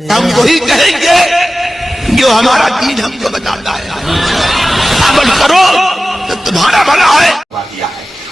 ہم وہی کہیں گے جو ہمارا دین ہم کو بتاتا ہے. عمل کرو تو تمہارا بھلا ہے.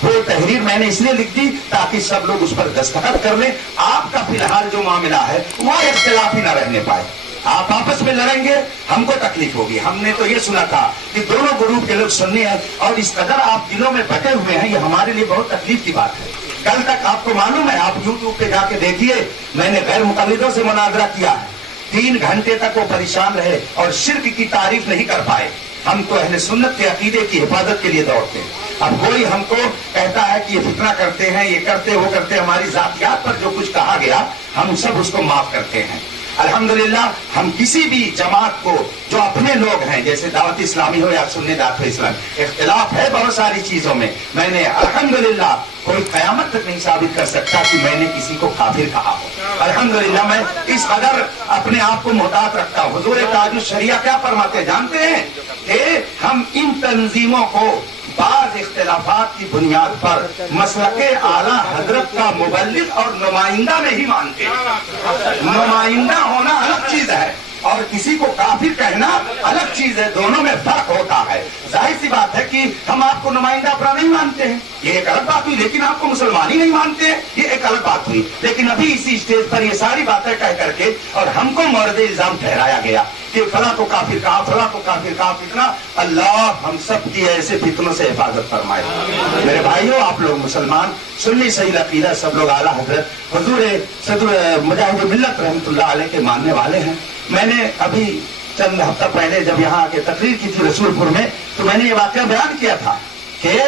وہ تحریر میں نے اس لیے لکھ دی تاکہ سب لوگ اس پر دستخط کر لیں. آپ کا فی الحال جو معاملہ ہے وہ اختلافی نہ رہنے پائے. آپ آپس میں لڑیں گے ہم کو تکلیف ہوگی. ہم نے تو یہ سنا تھا کہ دونوں گروپ کے لوگ سنی ہیں اور اس قدر آپ دلوں میں بٹے ہوئے ہیں, یہ ہمارے لیے بہت تکلیف کی بات ہے. کل تک آپ کو معلوم ہے, آپ یوٹیوب پہ جا کے دیکھیے, میں نے غیر مقلدوں سے مناظرہ کیا ہے. 3 گھنٹے تک وہ پریشان رہے اور شرک کی تعریف نہیں کر پائے. ہم تو اہل سنت کے عقیدے کی حفاظت کے لیے دوڑتے ہیں. اب کوئی ہم کو کہتا ہے کہ یہ فتنہ کرتے ہیں, یہ کرتے وہ کرتے, ہماری ذاتیات پر جو کچھ کہا گیا ہم سب اس کو معاف کرتے ہیں. الحمدللہ ہم کسی بھی جماعت کو جو اپنے لوگ ہیں جیسے دعوت اسلامی ہو یا سنی دعوت اسلام, اختلاف ہے بہت ساری چیزوں میں. میں نے الحمدللہ کوئی قیامت تک نہیں ثابت کر سکتا کہ میں نے کسی کو کافر کہا ہو. الحمدللہ میں اس قدر اپنے آپ کو محتاط رکھتا ہوں. حضور تاج الشریعہ کیا فرماتے ہیں جانتے ہیں کہ ہم ان تنظیموں کو بعض اختلافات کی بنیاد پر مسلک اعلیٰ حضرت کا مبلغ اور نمائندہ نہیں مانتے. نمائندہ ہونا الگ چیز ہے اور کسی کو کافر کہنا الگ چیز ہے. دونوں میں فرق ہوتا ہے. ظاہر سی بات ہے کہ ہم آپ کو نمائندہ اپنا نہیں مانتے ہیں, یہ ایک الگ بات ہوئی. لیکن آپ کو مسلمان ہی نہیں مانتے ہیں, یہ ایک الگ بات ہوئی. لیکن ابھی اسی اسٹیج پر یہ ساری باتیں کہہ کر کے اور ہم کو مورد الزام ٹھہرایا گیا کہ فلاں کو کافر کہا, فلاں کو کافر کہا. فتنہ, اللہ ہم سب کی ایسے فتنوں سے حفاظت فرمائے. میرے بھائیوں, آپ لوگ مسلمان سنی صحیح عقیدہ سب لوگ اعلیٰ حضرت حضور صدر مجاہد ملت رحمۃ اللہ علیہ کے ماننے والے ہیں. میں نے ابھی چند ہفتہ پہلے جب یہاں آ کے تقریر کی تھی رسول پور میں, تو میں نے یہ واقعہ بیان کیا تھا کہ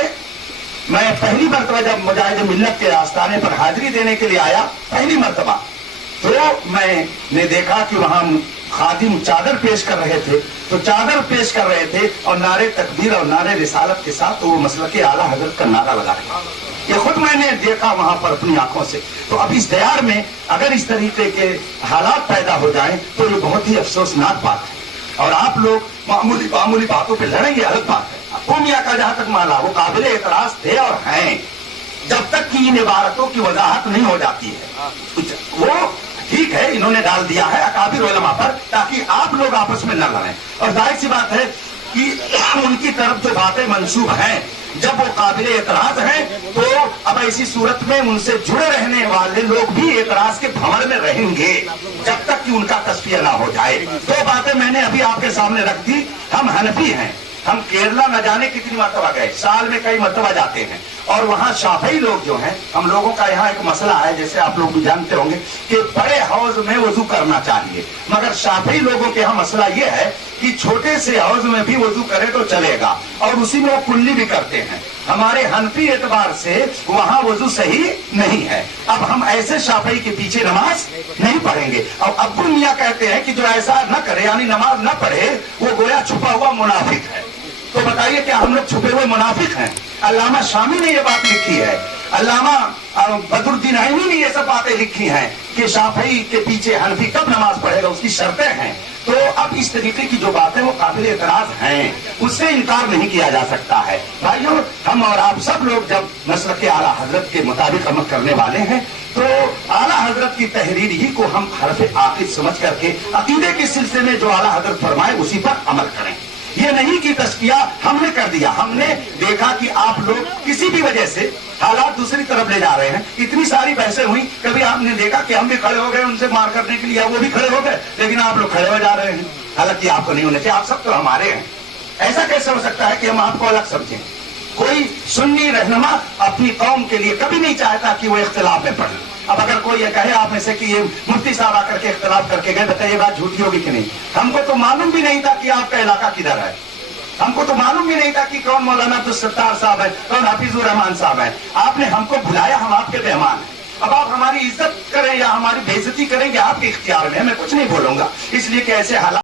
میں پہلی مرتبہ جب مجاہد ملت کے آستانے پر حاضری دینے کے لیے آیا پہلی مرتبہ, تو میں نے دیکھا کہ وہاں خادم چادر پیش کر رہے تھے. تو چادر پیش کر رہے تھے اور نعرے تکبیر اور نعرے رسالت کے ساتھ وہ مسلک اعلیٰ حضرت کا نعرہ لگا رہے ہیں. یہ خود میں نے دیکھا وہاں پر اپنی آنکھوں سے. تو اب اس دیار میں اگر اس طریقے کے حالات پیدا ہو جائیں تو یہ بہت ہی افسوسناک بات ہے. اور آپ لوگ معمولی باتوں پہ لڑیں گے الگ بات ہے. قومیہ کا جہاں تک معاملہ وہ قابل اعتراض تھے اور ہیں جب تک کہ ان عبارتوں کی وضاحت نہیں ہو جاتی ہے. وہ ٹھیک ہے انہوں نے ڈال دیا ہے اکابر علماء پر تاکہ آپ لوگ آپس میں نہ لڑیں. اور ظاہر سی بات ہے کہ ان کی طرف جو باتیں منسوب ہیں جب وہ قابل اعتراض ہیں تو اب ایسی صورت میں ان سے جڑے رہنے والے لوگ بھی اعتراض کے بھنور میں رہیں گے جب تک کہ ان کا تصفیہ نہ ہو جائے. 2 باتیں میں نے ابھی آپ کے سامنے رکھ دی. ہم حنفی ہیں, ہم کیرلا نہ جانے کتنی مرتبہ گئے, سال میں کئی مرتبہ جاتے ہیں. اور وہاں شافعی لوگ جو ہیں, ہم لوگوں کا یہاں ایک مسئلہ ہے جیسے آپ لوگ بھی جانتے ہوں گے کہ بڑے حوض میں وضو کرنا چاہیے, مگر شافعی لوگوں کے یہاں مسئلہ یہ ہے کہ چھوٹے سے حوض میں بھی وضو کرے تو چلے گا اور اسی میں وہ کلی بھی کرتے ہیں. ہمارے حنفی اعتبار سے وہاں وضو صحیح نہیں ہے. اب ہم ایسے شافعی کے پیچھے نماز نہیں پڑھیں گے. اور ابو میاں کہتے ہیں کہ جو ایسا نہ کرے یعنی نماز نہ پڑھے وہ گویا چھپا ہوا منافق ہے. تو بتائیے کیا ہم لوگ چھپے ہوئے منافق ہیں؟ علامہ شامی نے یہ بات لکھی ہے, علامہ بدر الدین عینی نے یہ سب باتیں لکھی ہیں کہ شافعی کے پیچھے حنفی کب نماز پڑھے گا, اس کی شرطیں ہیں. تو اب اس طریقے کی جو باتیں وہ قابل اعتراض ہیں, اس سے انکار نہیں کیا جا سکتا ہے. بھائیوں, ہم اور آپ سب لوگ جب مسلک اعلیٰ حضرت کے مطابق عمل کرنے والے ہیں تو اعلیٰ حضرت کی تحریر ہی کو ہم حرف عاقد سمجھ کر کے عقیدے کے سلسلے میں جو اعلیٰ حضرت فرمائے اسی پر عمل کریں. یہ نہیں کہ تزکیہ ہم نے کر دیا, ہم نے دیکھا کہ آپ لوگ کسی بھی وجہ سے حالات دوسری طرف لے جا رہے ہیں. اتنی ساری بحثیں ہوئی, کبھی آپ نے دیکھا کہ ہم بھی کھڑے ہو گئے ان سے مار کرنے کے لیے, وہ بھی کھڑے ہو گئے, لیکن آپ لوگ کھڑے ہو جا رہے ہیں. حالانکہ آپ کو نہیں ہونے چاہیے, آپ سب تو ہمارے ہیں. ایسا کیسے ہو سکتا ہے کہ ہم آپ کو الگ سمجھیں؟ کوئی سنی رہنما اپنی قوم کے لیے کبھی نہیں چاہتا کہ وہ اختلاف میں پڑے. اب اگر کوئی یہ کہے آپ میں سے کہ یہ مفتی صاحب آ کر کے اختلاف کر کے گئے, بتائیے بات جھوٹی ہوگی کہ نہیں؟ ہم کو تو معلوم بھی نہیں تھا کہ آپ کا علاقہ کدھر ہے. ہم کو تو معلوم بھی نہیں تھا کہ کون مولانا عبدالستار صاحب ہے, کون حفیظ الرحمان صاحب ہے. آپ نے ہم کو بلایا, ہم آپ کے مہمان ہیں. اب آپ ہماری عزت کریں یا ہماری بے عزتی کریں گے آپ کے اختیار میں, میں کچھ نہیں بولوں گا, اس لیے کہ ایسے حالات